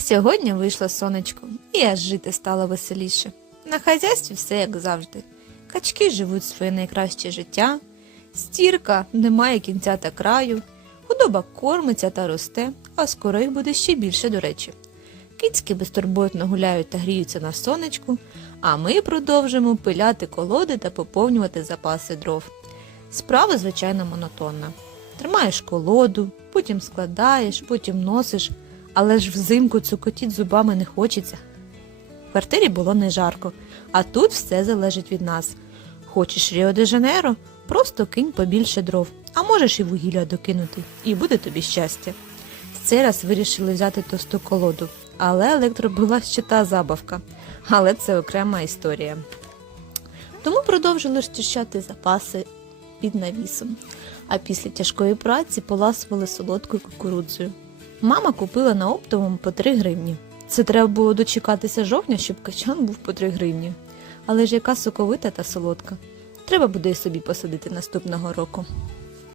Сьогодні вийшло сонечко, і аж жити стало веселіше. На хазяйстві все як завжди. Качки живуть своє найкраще життя, стірка немає кінця та краю, худоба кормиться та росте, а скоро їх буде ще більше, до речі. Кицьки безтурботно гуляють та гріються на сонечку, а ми продовжимо пиляти колоди та поповнювати запаси дров. Справа, звичайно, монотонна. Тримаєш колоду, потім складаєш, потім носиш, але ж взимку цукотіть зубами не хочеться. В квартирі було не жарко, а тут все залежить від нас. Хочеш Ріо де Жанейро? Просто кинь побільше дров, а можеш і вугілля докинути, і буде тобі щастя. В цей раз вирішили взяти товсту колоду, але електро була ще та забавка. Але це окрема історія. Тому продовжили розчищати запаси під навісом, а після тяжкої праці поласували солодкою кукурудзою. Мама купила на оптовому по 3 гривні. Це треба було дочекатися жовтня, щоб качан був по 3 гривні. Але ж яка соковита та солодка. Треба буде собі посадити наступного року.